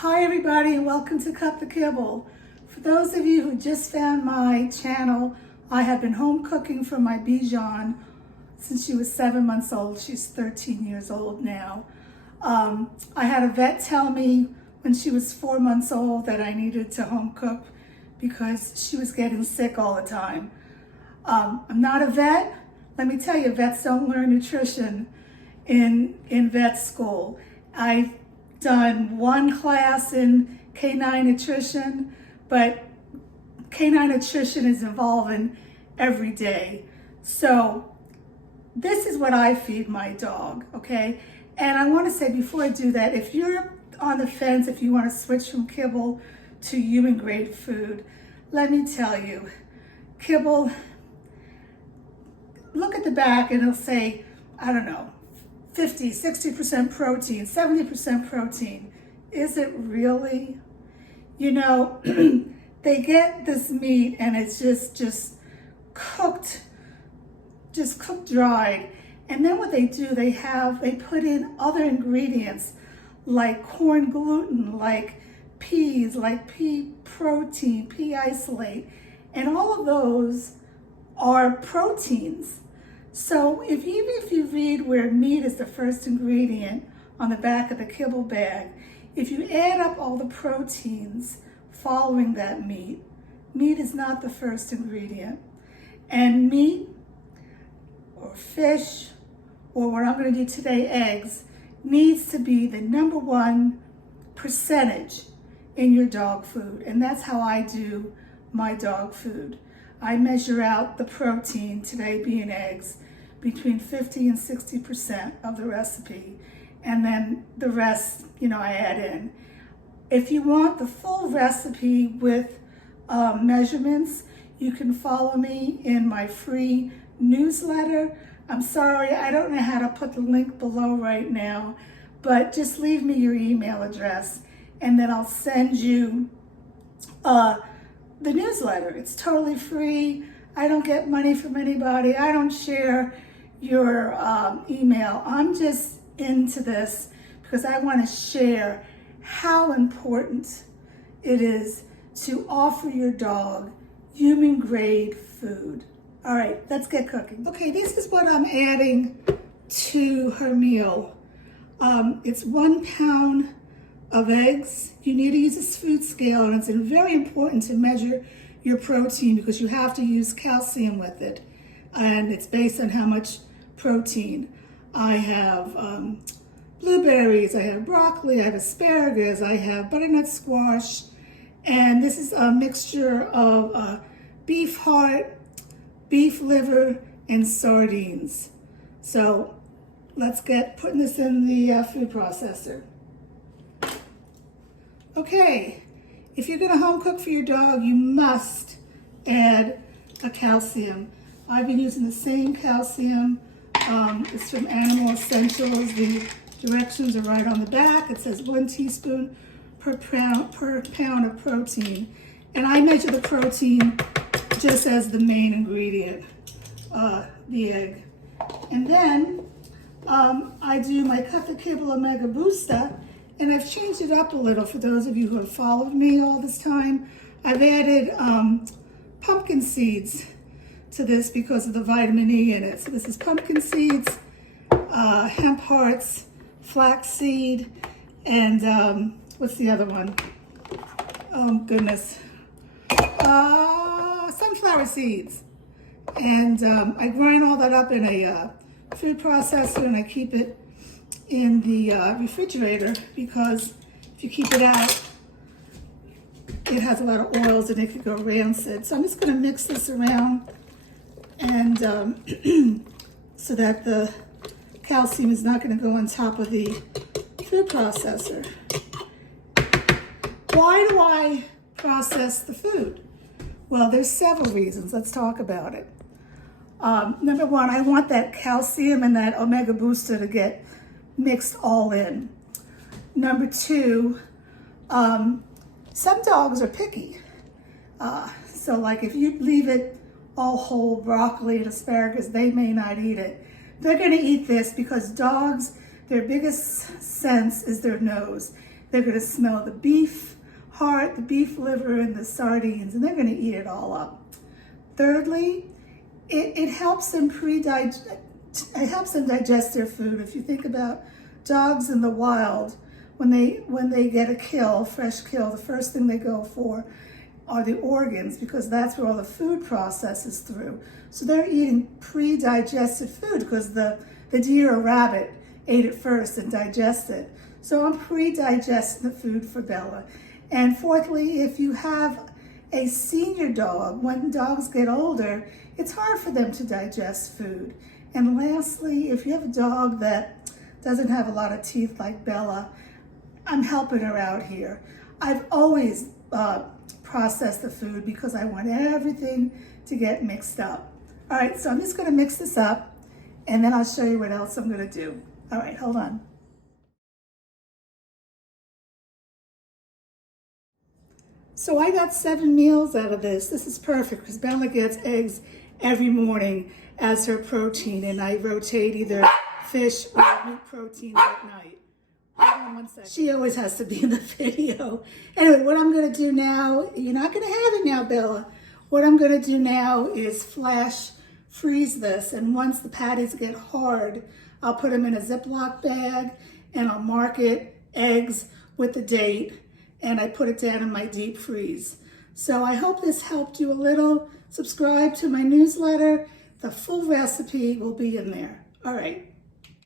Hi everybody and welcome to Cut the Kibble. For those of you who just found my channel, I have been home cooking for my Bijan since she was 7 months old. She's 13 years old now. I had a vet tell me when she was 4 months old that I needed to home cook because she was getting sick all the time. I'm not a vet. Let me tell you, vets don't learn nutrition in vet school. I've done one class in canine nutrition, but canine nutrition is evolving every day. So this is what I feed my dog, okay? And I want to say before I do that, if you're on the fence, if you want to switch from kibble to human grade food, let me tell you, kibble, look at the back and it'll say, I don't know, 50, 60% protein, 70% protein. Is it really? You know, they get this meat and it's just cooked, dried. And then what they do, they put in other ingredients like corn gluten, like peas, like pea protein, pea isolate. And all of those are proteins. So even if you read where meat is the first ingredient on the back of the kibble bag, if you add up all the proteins following that meat is not the first ingredient. And meat or fish, or what I'm going to do today, eggs, needs to be the #1 percentage in your dog food. And that's how I do my dog food. I measure out the protein, today being eggs, between 50 and 60% of the recipe. And then the rest, I add in. If you want the full recipe with measurements, you can follow me in my free newsletter. I'm sorry, I don't know how to put the link below right now, but just leave me your email address and then I'll send you the newsletter. It's totally free. I don't get money from anybody. I don't share your email. I'm just into this because I want to share how important it is to offer your dog human grade food. All right, let's get cooking. Okay, this is what I'm adding to her meal. It's 1 pound of eggs. You need to use a food scale, and it's very important to measure your protein because you have to use calcium with it, and it's based on how much protein. I have blueberries, I have broccoli, I have asparagus, I have butternut squash, and this is a mixture of beef heart, beef liver, and sardines. So let's get putting this in the food processor. Okay, if you're gonna home cook for your dog, you must add a calcium. I've been using the same calcium. It's from Animal Essentials. The directions are right on the back. It says 1 teaspoon per pound of protein. And I measure the protein just as the main ingredient, the egg. And then I do my Cut the Kibble Omega Booster, and I've changed it up a little for those of you who have followed me all this time. I've added pumpkin seeds to this because of the vitamin E in it. So this is pumpkin seeds, hemp hearts, flaxseed, and what's the other one? Oh goodness. Sunflower seeds. And I grind all that up in a food processor and I keep it in the refrigerator because if you keep it out, it has a lot of oils and it could go rancid. So I'm just going to mix this around and so that the calcium is not going to go on top of the food processor. Why do I process the food? Well, there's several reasons. Let's talk about it. #1, I want that calcium and that omega booster to get mixed all in. #2, some dogs are picky. So like if you leave it all whole broccoli and asparagus, they may not eat it. They're gonna eat this because dogs, their biggest sense is their nose. They're going to smell the beef heart, the beef liver, and the sardines, and they're going to eat it all up. Thirdly, it helps them digest their food. If you think about dogs in the wild, when they get a kill, fresh kill, the first thing they go for are the organs, because that's where all the food processes through. So they're eating pre-digested food because the deer or rabbit ate it first and digested. So I'm pre-digesting the food for Bella. And fourthly, if you have a senior dog, when dogs get older, it's hard for them to digest food. And lastly, if you have a dog that doesn't have a lot of teeth like Bella, I'm helping her out here. I've always processed the food because I want everything to get mixed up. All right, so I'm just gonna mix this up and then I'll show you what else I'm gonna do. All right, hold on. So I got 7 meals out of this. This is perfect because Bella gets eggs every morning as her protein, and I rotate either fish or meat protein at night. Hold on 1 second. She always has to be in the video. Anyway, what I'm gonna do now, you're not gonna have it now, Bella. What I'm gonna do now is flash freeze this, and once the patties get hard, I'll put them in a Ziploc bag and I'll mark it eggs with the date, and I put it down in my deep freeze. So I hope this helped you a little. Subscribe to my newsletter. The full recipe will be in there. All right.